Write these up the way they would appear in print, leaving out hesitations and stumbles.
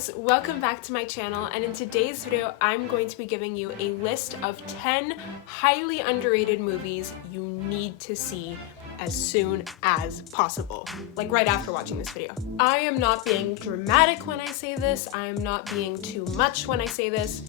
guys, welcome back to my channel, and in today's video I'm going to be giving you a list of 10 highly underrated movies you need to see as soon as possible, like right after watching this video. I am not being dramatic when I say this, I am not being too much when I say this.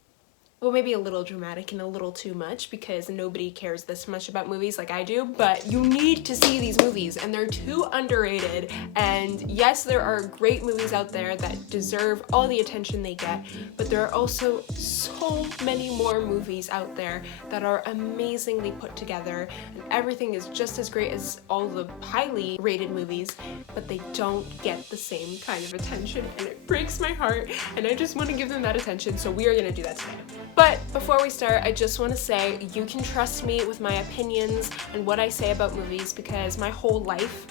Well, maybe a little dramatic and a little too much because nobody cares this much about movies like I do, but you need to see these movies and they're too underrated. And yes, there are great movies out there that deserve all the attention they get, but there are also so many more movies out there that are amazingly put together and everything is just as great as all the highly rated movies, but they don't get the same kind of attention and it breaks my heart and I just want to give them that attention, so we are going to do that today. But before we start, I just want to say you can trust me with my opinions and what I say about movies because my whole life,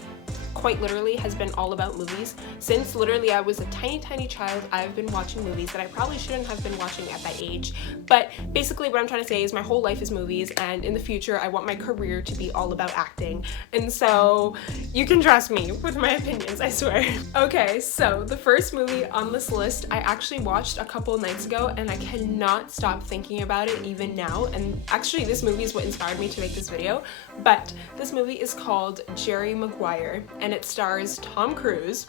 quite literally, has been all about movies. Since literally I was a tiny child, I've been watching movies that I probably shouldn't have been watching at that age. But basically what I'm trying to say is my whole life is movies, and in the future I want my career to be all about acting. And so you can trust me with my opinions, I swear. Okay, so the first movie on this list I actually watched a couple nights ago and I cannot stop thinking about it even now. And actually this movie is what inspired me to make this video. But this movie is called Jerry Maguire, and it stars Tom Cruise,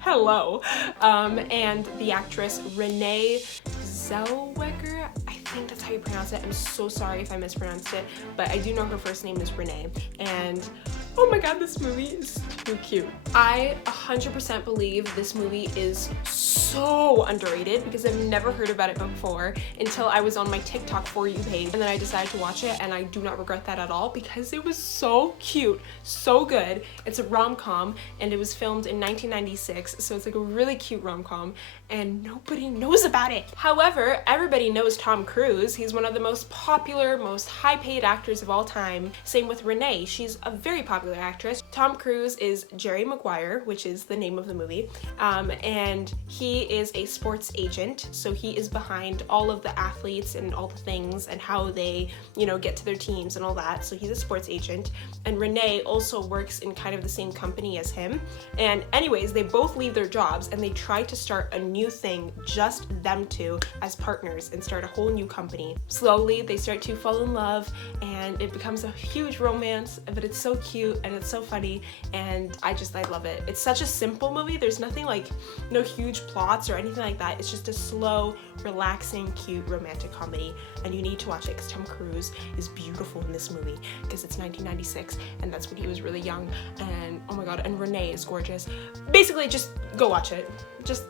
hello, and the actress Renee Zellweger. I think that's how you pronounce it. I'm so sorry if I mispronounced it, but I do know her first name is Renee, and oh my god, this movie is too cute. I 100% believe this movie is so underrated because I've never heard about it before until I was on my TikTok For You page, and then I decided to watch it, and I do not regret that at all because it was so cute, so good. It's a rom-com and it was filmed in 1996, so it's like a really cute rom-com and nobody knows about it. However, everybody knows Tom Cruise. He's one of the most popular, most high-paid actors of all time. Same with Renee. She's a very popular actress. Tom Cruise is Jerry Maguire, which is the name of the movie, and he is a sports agent, so he is behind all of the athletes and all the things and how they, you know, get to their teams and all that. So he's a sports agent, and Renee also works in kind of the same company as him. And anyways, they both leave their jobs and they try to start a new thing, just them two as partners, and start a whole new company. Slowly they start to fall in love and it becomes a huge romance, but it's so cute and it's so funny, and I love it. It's such a simple movie. There's nothing like, no huge plots or anything like that. It's just a slow, relaxing, cute, romantic comedy, and you need to watch it because Tom Cruise is beautiful in this movie because it's 1996 and that's when he was really young, and oh my god, and Renee is gorgeous. Basically, just go watch it.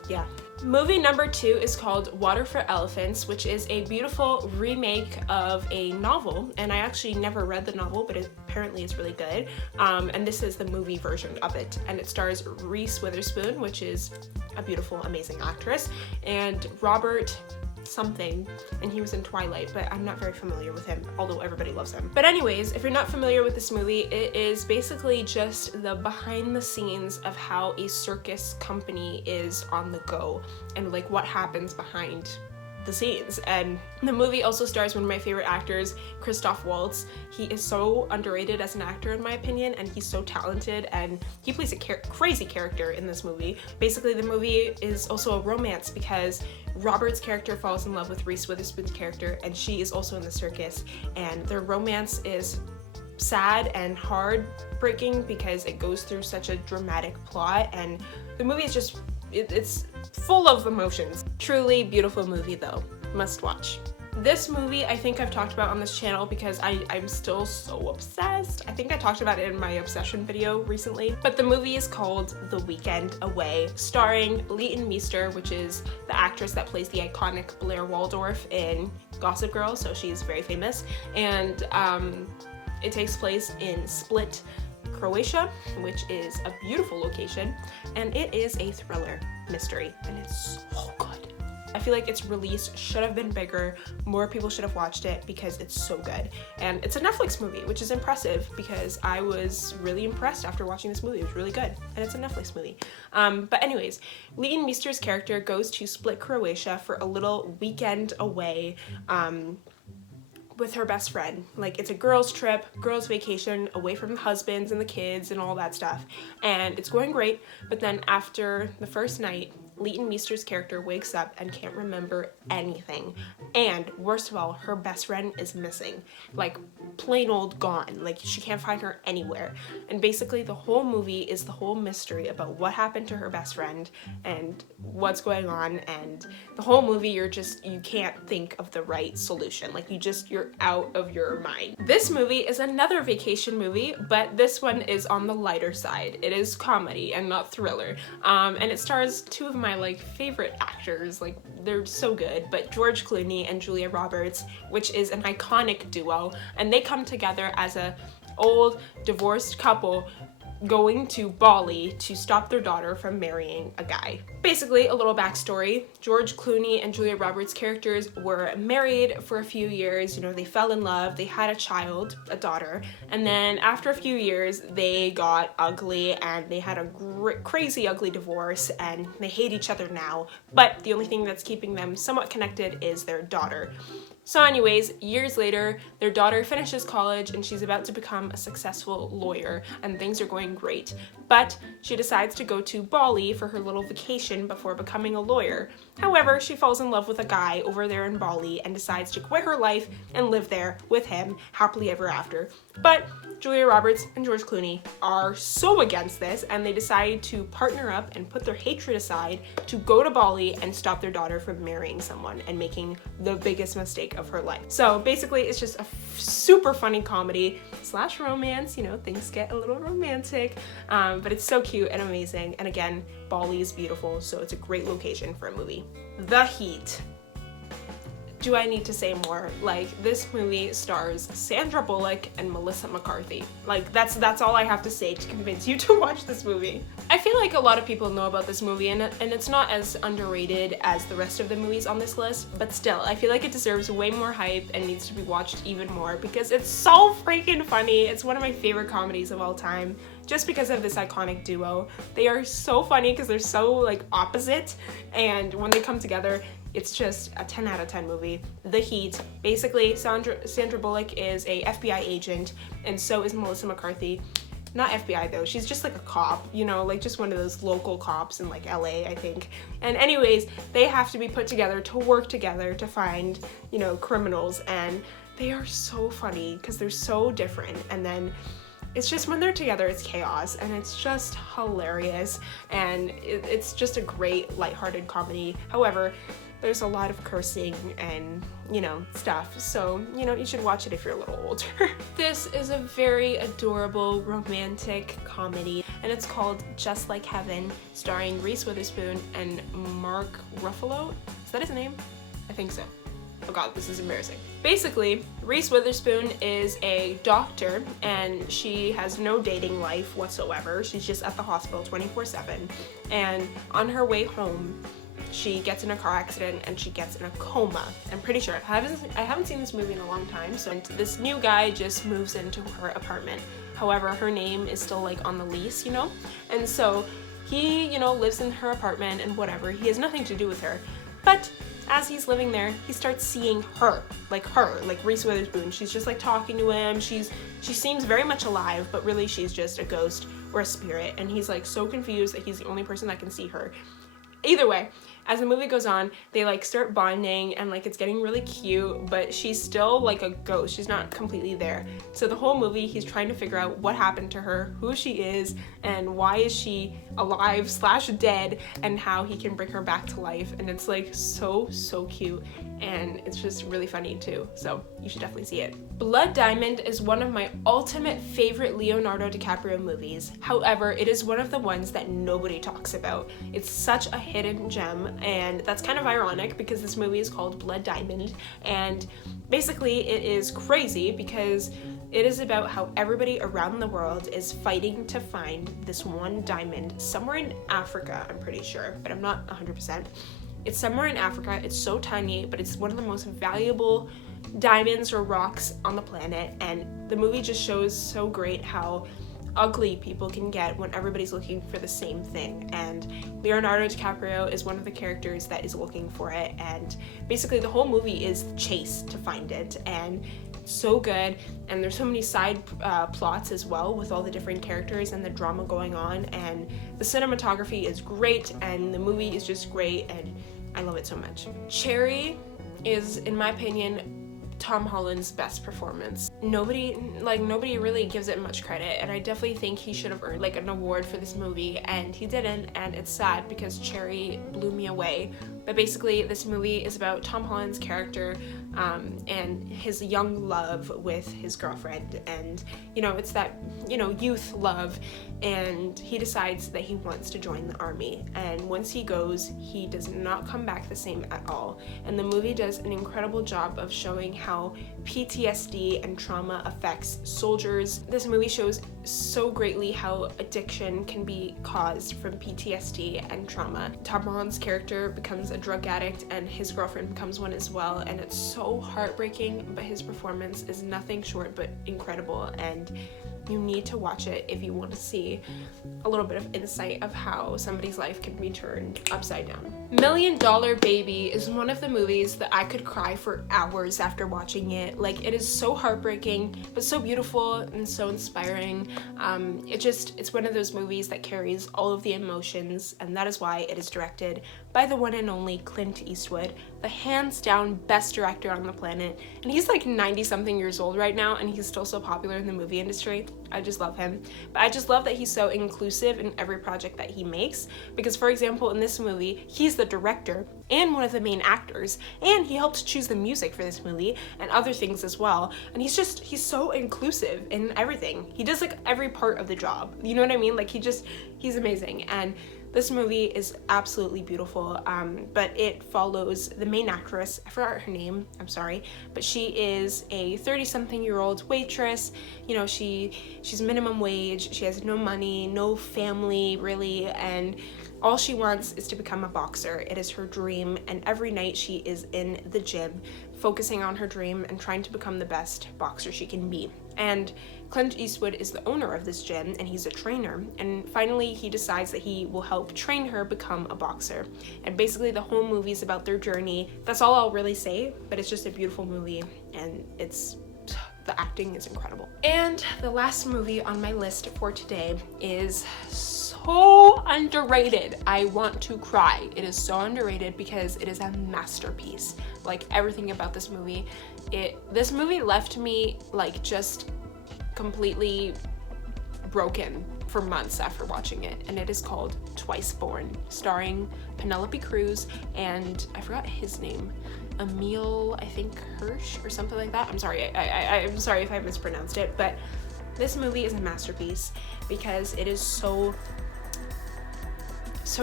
Yeah. Movie number 2 is called Water for Elephants, which is a beautiful remake of a novel, and I actually never read the novel, but apparently it's really good. And this is the movie version of it, and it stars Reese Witherspoon, which is a beautiful, amazing actress, and Robert something, and he was in Twilight, but I'm not very familiar with him, although everybody loves him. But anyways, if you're not familiar with this movie, it is basically just the behind the scenes of how a circus company is on the go and like what happens behind the scenes. And the movie also stars one of my favorite actors, Christoph Waltz. He is so underrated as an actor in my opinion, and he's so talented, and he plays a crazy character in this movie. Basically the movie is also a romance because Robert's character falls in love with Reese Witherspoon's character, and she is also in the circus, and their romance is sad and heartbreaking because it goes through such a dramatic plot, and the movie is just it's full of emotions. Truly beautiful movie though, must watch. This movie I think I've talked about on this channel because I'm still so obsessed. I think I talked about it in my obsession video recently, but the movie is called The Weekend Away, starring Leighton Meester, which is the actress that plays the iconic Blair Waldorf in Gossip Girl, so she's very famous, and it takes place in Split, Croatia, which is a beautiful location, and it is a thriller mystery, and it's so good. I feel like its release should have been bigger, more people should have watched it because it's so good. And it's a Netflix movie, which is impressive because I was really impressed after watching this movie. It was really good, and it's a Netflix movie. But anyways, Leighton Meester's character goes to Split, Croatia for a little weekend away with her best friend. Like, it's a girls trip, girls vacation, away from the husbands and the kids and all that stuff. And it's going great, but then after the first night, Leighton Meester's character wakes up and can't remember anything. And worst of all, her best friend is missing. Like, plain old gone. Like, she can't find her anywhere. And basically the whole movie is the whole mystery about what happened to her best friend and what's going on. And the whole movie, you can't think of the right solution. Like, you're out of your mind. This movie is another vacation movie, but this one is on the lighter side. It is comedy and not thriller. And it stars two of my like favorite actors. Like, they're so good, but George Clooney and Julia Roberts, which is an iconic duo, and they come together as a old divorced couple going to Bali to stop their daughter from marrying a guy. Basically, a little backstory. George Clooney and Julia Roberts' characters were married for a few years. You know, they fell in love, they had a child, a daughter, and then after a few years, they got ugly and they had a crazy ugly divorce, and they hate each other now. But the only thing that's keeping them somewhat connected is their daughter. So anyways, years later, their daughter finishes college and she's about to become a successful lawyer, and things are going great. But she decides to go to Bali for her little vacation before becoming a lawyer. However, she falls in love with a guy over there in Bali and decides to quit her life and live there with him happily ever after. But Julia Roberts and George Clooney are so against this, and they decide to partner up and put their hatred aside to go to Bali and stop their daughter from marrying someone and making the biggest mistake of her life. So basically, it's just a super funny comedy / romance. You know, things get a little romantic, but it's so cute and amazing. And again, Bali is beautiful, so it's a great location for a movie. The Heat. Do I need to say more? Like, this movie stars Sandra Bullock and Melissa McCarthy. Like, that's all I have to say to convince you to watch this movie. I feel like a lot of people know about this movie, and it's not as underrated as the rest of the movies on this list, but still, I feel like it deserves way more hype and needs to be watched even more because it's so freaking funny. It's one of my favorite comedies of all time, just because of this iconic duo. They are so funny because they're so like opposite, and when they come together, it's just a 10 out of 10 movie. The Heat. Basically, Sandra Bullock is a FBI agent, and so is Melissa McCarthy. Not FBI though, she's just like a cop, you know, like just one of those local cops in like LA, I think. And anyways, they have to be put together to work together to find, you know, criminals, and they are so funny because they're so different. And then it's just when they're together, it's chaos, and it's just hilarious, and it's just a great lighthearted comedy. However, there's a lot of cursing and, you know, stuff, so, you know, you should watch it if you're a little older. This is a very adorable romantic comedy, and it's called Just Like Heaven, starring Reese Witherspoon and Mark Ruffalo. Is that his name? I think so. Oh god, this is embarrassing. Basically, Reese Witherspoon is a doctor, and she has no dating life whatsoever. She's just at the hospital 24/7, and on her way home, she gets in a car accident and she gets in a coma. I'm pretty sure. I haven't seen this movie in a long time, so this new guy just moves into her apartment. However, her name is still like on the lease, you know? And so he, you know, lives in her apartment and whatever. He has nothing to do with her. But as he's living there, he starts seeing her, like Reese Witherspoon. She's just like talking to him. She seems very much alive, but really she's just a ghost or a spirit. And he's like so confused that he's the only person that can see her. Either way, as the movie goes on, they like start bonding, and like it's getting really cute, but she's still like a ghost. She's not completely there. So the whole movie, he's trying to figure out what happened to her, who she is, and why is she alive / dead, and how he can bring her back to life. And it's like so cute, and it's just really funny too. So you should definitely see it. Blood Diamond is one of my ultimate favorite Leonardo DiCaprio movies. However, it is one of the ones that nobody talks about. It's such a hidden gem, and that's kind of ironic because this movie is called Blood Diamond, and basically it is crazy because it is about how everybody around the world is fighting to find this one diamond somewhere in Africa, I'm pretty sure, but I'm not 100%. It's somewhere in Africa. It's so tiny, but it's one of the most valuable diamonds or rocks on the planet, and the movie just shows so great how ugly people can get when everybody's looking for the same thing. And Leonardo DiCaprio is one of the characters that is looking for it, and basically the whole movie is the chase to find it, and so good, and there's so many side plots as well with all the different characters and the drama going on, and the cinematography is great, and the movie is just great, and I love it so much. Cherry is, in my opinion, Tom Holland's best performance. Nobody really gives it much credit, and I definitely think he should have earned like an award for this movie, and he didn't, and it's sad because Cherry blew me away. But basically, this movie is about Tom Holland's character and his young love with his girlfriend, and it's that youth love, and he decides that he wants to join the army, and once he goes, he does not come back the same at all. And the movie does an incredible job of showing how PTSD and trauma affects soldiers. This movie shows so greatly how addiction can be caused from PTSD and trauma. Tom Holland's character becomes a drug addict, and his girlfriend becomes one as well, and it's so heartbreaking, but his performance is nothing short but incredible, and you need to watch it if you want to see a little bit of insight of how somebody's life can be turned upside down. $1 Million Baby is one of the movies that I could cry for hours after watching it. Like, it is so heartbreaking, but so beautiful and so inspiring. It's one of those movies that carries all of the emotions, and that is why it is directed by the one and only Clint Eastwood, the hands down best director on the planet. And he's like 90 something years old right now, and he's still so popular in the movie industry. I just love him. But I just love that he's so inclusive in every project that he makes, because for example, in this movie, he's the director and one of the main actors, and he helped choose the music for this movie and other things as well. And he's so inclusive in everything. He does like every part of the job. You know what I mean? Like, he's amazing. And this movie is absolutely beautiful, but it follows the main actress. I forgot her name, I'm sorry, but she is a 30-something-year-old waitress. She's minimum wage, she has no money, no family really, and all she wants is to become a boxer. It is her dream, and every night she is in the gym focusing on her dream and trying to become the best boxer she can be. And Clint Eastwood is the owner of this gym, and he's a trainer, and finally he decides that he will help train her become a boxer. And basically the whole movie is about their journey. That's all I'll really say, but it's just a beautiful movie, and the acting is incredible. And the last movie on my list for today is so underrated. I want to cry. It is so underrated because it is a masterpiece. Like, everything about this movie, this movie left me like just completely broken for months after watching it, and it is called Twice Born, starring Penelope Cruz and I forgot his name, Emil, I think, Hirsch or something like that. I'm sorry, I'm sorry if I mispronounced it, but this movie is a masterpiece because it is so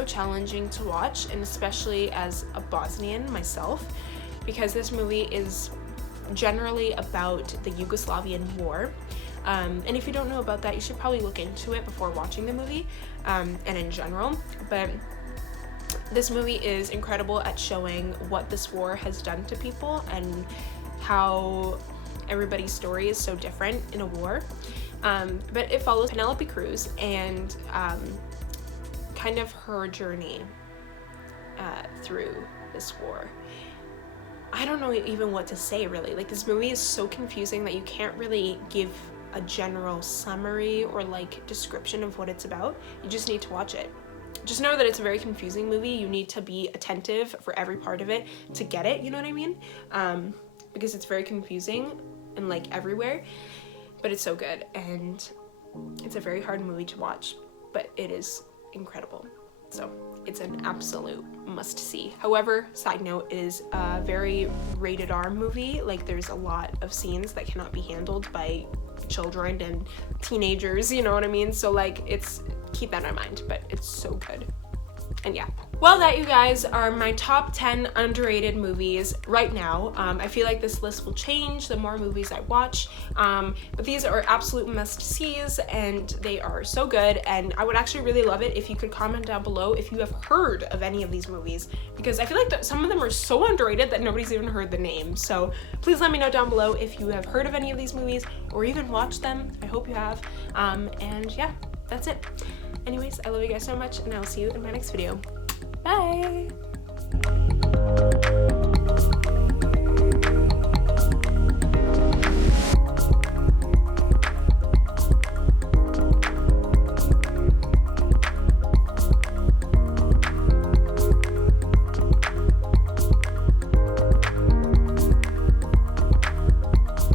challenging to watch, and especially as a Bosnian myself, because this movie is generally about the Yugoslavian War. And if you don't know about that, you should probably look into it before watching the movie, and in general. But this movie is incredible at showing what this war has done to people and how everybody's story is so different in a war. But it follows Penelope Cruz and kind of her journey through this war. I don't know even what to say, really. Like, this movie is so confusing that you can't really give a general summary or like description of what it's about. You just need to watch it. Just know that it's a very confusing movie. You need to be attentive for every part of it to get it, you know what I mean? Because it's very confusing and like everywhere, but it's so good, and it's a very hard movie to watch, but it is incredible. So it's an absolute must see. However, side note, it is a very rated R movie. Like, there's a lot of scenes that cannot be handled by children and teenagers, you know what I mean? So like, keep that in mind, but it's so good. And yeah. Well, that, you guys, are my top 10 underrated movies right now. I feel like this list will change the more movies I watch, but these are absolute must-sees, and they are so good, and I would actually really love it if you could comment down below if you have heard of any of these movies, because I feel like some of them are so underrated that nobody's even heard the name. So please let me know down below if you have heard of any of these movies or even watched them. I hope you have. And yeah, that's it. Anyways, I love you guys so much, and I'll see you in my next video. Bye!